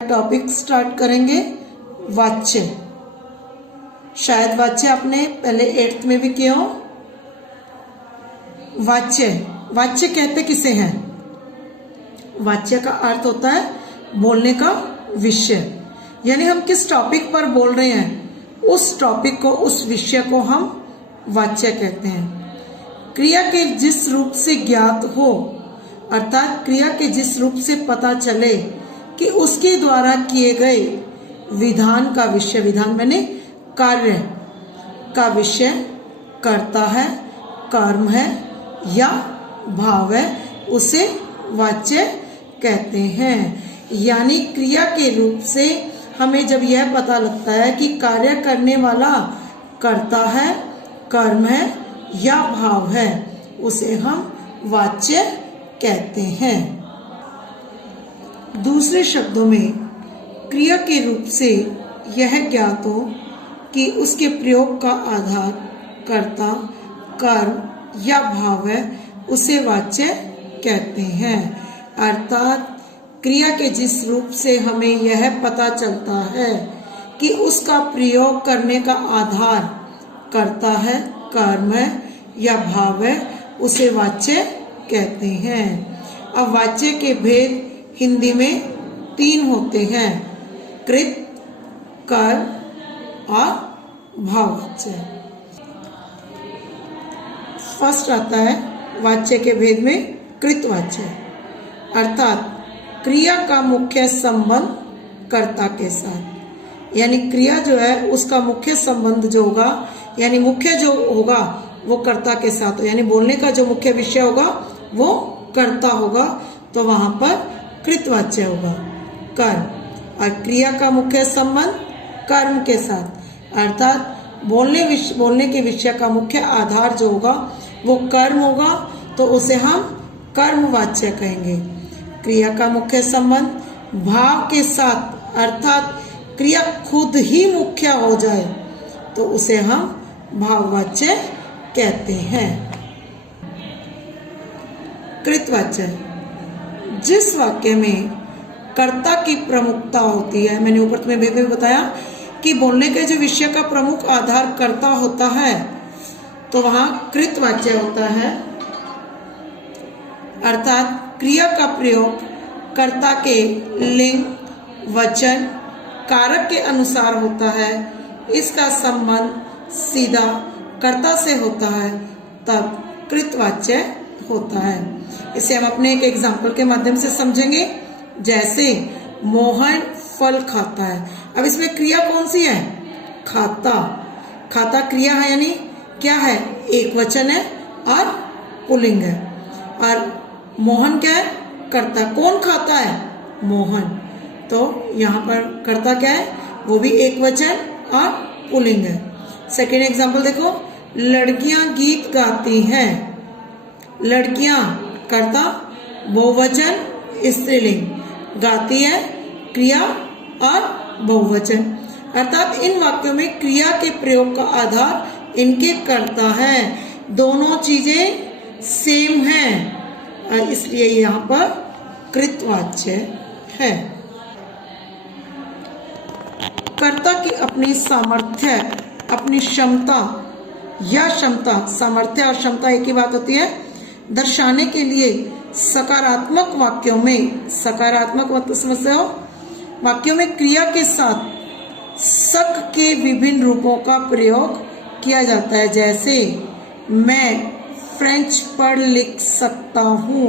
Topic start करेंगे वाच्य। शायद वाच्य आपने पहले 8th में भी किया हो। वाच्य वाच्य कहते किसे हैं? वाच्य का अर्थ होता है बोलने का विषय, यानी हम किस टॉपिक पर बोल रहे हैं उस टॉपिक को, उस विषय को हम वाच्य कहते हैं। क्रिया के जिस रूप से ज्ञात हो, अर्थात क्रिया के जिस रूप से पता चले कि उसके द्वारा किए गए विधान का विषय, विधान मैंने कार्य का विषय कर्ता है, कर्म है या भाव है, उसे वाच्य कहते हैं। यानी क्रिया के रूप से हमें जब यह पता लगता है कि कार्य करने वाला कर्ता है, कर्म है या भाव है, उसे हम वाच्य कहते हैं। दूसरे शब्दों में क्रिया के रूप से यह ज्ञात हो कि उसके प्रयोग का आधार कर्ता, कर्म या भाव है, उसे वाच्य कहते हैं। अर्थात क्रिया के जिस रूप से हमें यह पता चलता है कि उसका प्रयोग करने का आधार कर्ता है, कर्म है या भाव है, उसे वाच्य कहते हैं। अब वाच्य के भेद हिंदी में 3 होते हैं, कृत, कर और भाववाच्य। फर्स्ट आता है वाच्य के भेद में कृतवाच्य, अर्थात क्रिया का मुख्य संबंध कर्ता के साथ, यानी क्रिया जो है उसका मुख्य संबंध जो होगा, यानी मुख्य जो होगा वो कर्ता के साथ हो, यानी बोलने का जो मुख्य विषय होगा वो कर्ता होगा, तो वहां पर कृतवाच्य होगा कर्म। और क्रिया का मुख्य संबंध कर्म के साथ, अर्थात बोलने के विषय का मुख्य आधार जो होगा वो कर्म होगा, तो उसे हम कर्मवाच्य कहेंगे। क्रिया का मुख्य संबंध भाव के साथ, अर्थात क्रिया खुद ही मुख्य हो जाए, तो उसे हम भाववाच्य कहते हैं। कृतवाच्य, जिस वाक्य में कर्ता की प्रमुखता होती है, मैंने ऊपर तुम्हें भेद में बताया कि बोलने के जो विषय का प्रमुख आधार कर्ता होता है, तो वहां कृतवाच्य होता है। अर्थात क्रिया का प्रयोग कर्ता के लिंग, वचन, कारक के अनुसार होता है, इसका संबंध सीधा कर्ता से होता है, तब कृतवाच्य होता है। इसे हम अपने एक एग्जाम्पल के माध्यम से समझेंगे। जैसे मोहन फल खाता है, अब इसमें क्रिया कौन सी है? खाता। खाता क्रिया है, यानी क्या है? एक वचन है और पुल्लिंग है। और मोहन क्या है? कर्ता। कौन खाता है? मोहन। तो यहाँ पर कर्ता क्या है? वो भी एक वचन और पुल्लिंग है। सेकेंड एग्जाम्पल देखो, लड़कियां गीत गाती हैं। लड़कियां कर्ता, बहुवचन स्त्रीलिंग, गाती है क्रिया और बहुवचन। अर्थात इन वाक्यों में क्रिया के प्रयोग का आधार इनके कर्ता है। दोनों चीजें सेम हैं, इसलिए यहाँ पर कृतवाच्य है। कर्ता की अपनी सामर्थ्य, अपनी क्षमता या क्षमता, सामर्थ्य और क्षमता एक ही बात होती है, दर्शाने के लिए सकारात्मक वाक्यों में, सकारात्मक मतलब समझते हो, वाक्यों में क्रिया के साथ सक के विभिन्न रूपों का प्रयोग किया जाता है। जैसे मैं फ्रेंच पढ़ लिख सकता हूँ।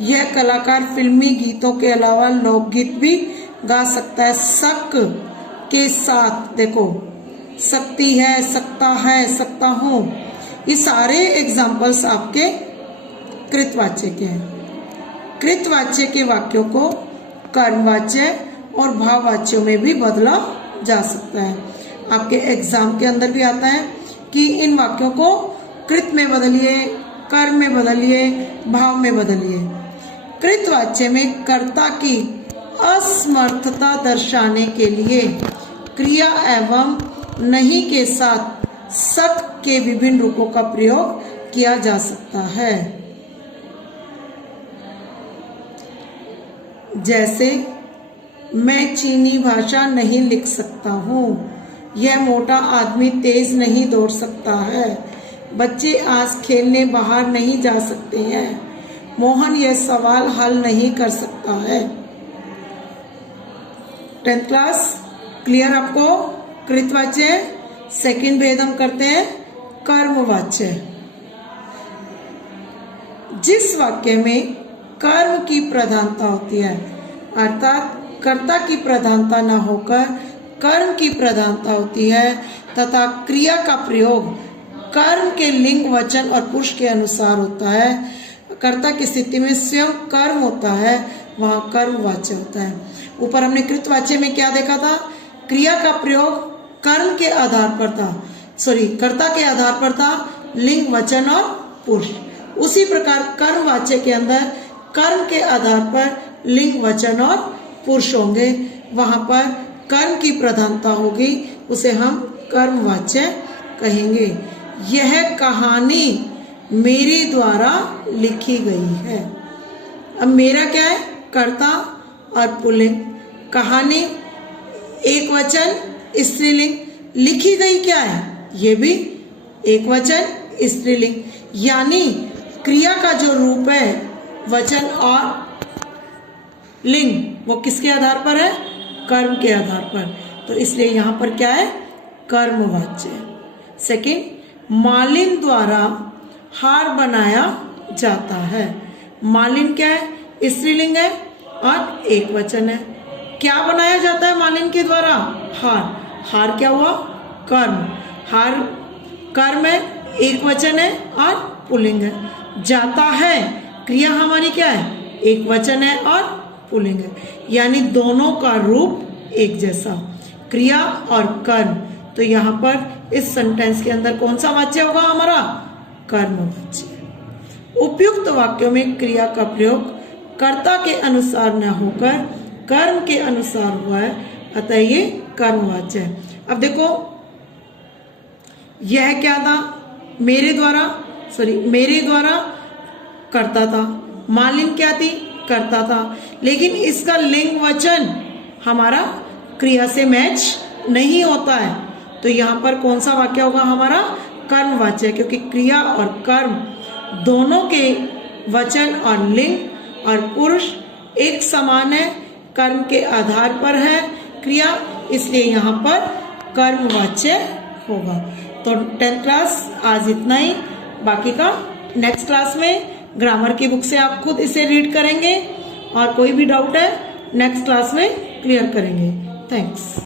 यह कलाकार फिल्मी गीतों के अलावा लोकगीत भी गा सकता है। सक के साथ देखो, सकती है, सकता है, सकता हूँ, ये सारे एग्जाम्पल्स आपके कृतवाच्य के हैं। कृतवाच्य के वाक्यों को कर्मवाच्य और भाववाच्यों में भी बदला जा सकता है। आपके एग्जाम के अंदर भी आता है कि इन वाक्यों को कृत में बदलिए, कर्म में बदलिए, भाव में बदलिए। कृतवाच्य में कर्ता की असमर्थता दर्शाने के लिए क्रिया एवं नहीं के साथ सक के विभिन्न रूपों का प्रयोग किया जा सकता है। जैसे मैं चीनी भाषा नहीं लिख सकता हूँ। यह मोटा आदमी तेज नहीं दौड़ सकता है। बच्चे आज खेलने बाहर नहीं जा सकते हैं। मोहन यह सवाल हल नहीं कर सकता है। 10th क्लास क्लियर आपको? कृतवाच्य। सेकंड भेद हम करते हैं कर्मवाच्य। जिस वाक्य में कर्म की प्रधानता होती है, अर्थात कर्ता की प्रधानता न होकर कर्म की प्रधानता होती है तथा क्रिया का प्रयोग कर्म के लिंग, वचन और पुरुष के अनुसार होता है, कर्ता की स्थिति में स्वयं कर्म होता है, वहां कर्मवाच्य होता है। ऊपर हमने कृतवाच्य में क्या देखा था? क्रिया का प्रयोग कर्म के आधार पर था, कर्ता के आधार पर था, लिंग, वचन और पुरुष। उसी प्रकार कर्मवाच्य के अंदर कर्म के आधार पर लिंग, वचन और पुरुष होंगे, वहां पर कर्म की प्रधानता होगी, उसे हम कर्मवाच्य कहेंगे। यह कहानी मेरे द्वारा लिखी गई है। अब मेरा क्या है? कर्ता और पुल्लिंग। कहानी एक वचन स्त्रीलिंग। लिखी गई क्या है? ये भी एक वचन स्त्रीलिंग। यानी क्रिया का जो रूप है वचन और लिंग, वो किसके आधार पर है? कर्म के आधार पर। तो इसलिए यहां पर क्या है? कर्मवाच्य। सेकंड, मालिन द्वारा हार बनाया जाता है। मालिन क्या है? स्त्रीलिंग है और एक वचन है। क्या बनाया जाता है मालिन के द्वारा? हार। हार क्या हुआ? कर्म। हार कर्म है, एक वचन है और पुल्लिंग है। जाता है क्रिया हमारी क्या है? एक वचन है और पुल्लिंग है, यानी दोनों का रूप एक जैसा, क्रिया और कर्म। तो यहाँ पर इस सेंटेंस के अंदर कौन सा वाच्य होगा हमारा? कर्मवाच्य। उपयुक्त वाक्यों में क्रिया का प्रयोग कर्ता के अनुसार न होकर कर्म के अनुसार हुआ है, अतः ये कर्मवाच्य है। अब देखो, यह क्या था? मेरे द्वारा करता था। मालिन क्या थी? करता था। लेकिन इसका लिंग, वचन हमारा क्रिया से मैच नहीं होता है, तो यहां पर कौन सा वाक्य होगा हमारा? कर्मवाच्य, क्योंकि क्रिया और कर्म दोनों के वचन और लिंग और पुरुष एक समान है, कर्म के आधार पर है क्रिया, इसलिए यहाँ पर कर्मवाच्य होगा। तो 10th क्लास आज इतना ही। बाकी का नेक्स्ट क्लास में ग्रामर की बुक से आप खुद इसे रीड करेंगे और कोई भी डाउट है नेक्स्ट क्लास में क्लियर करेंगे। थैंक्स।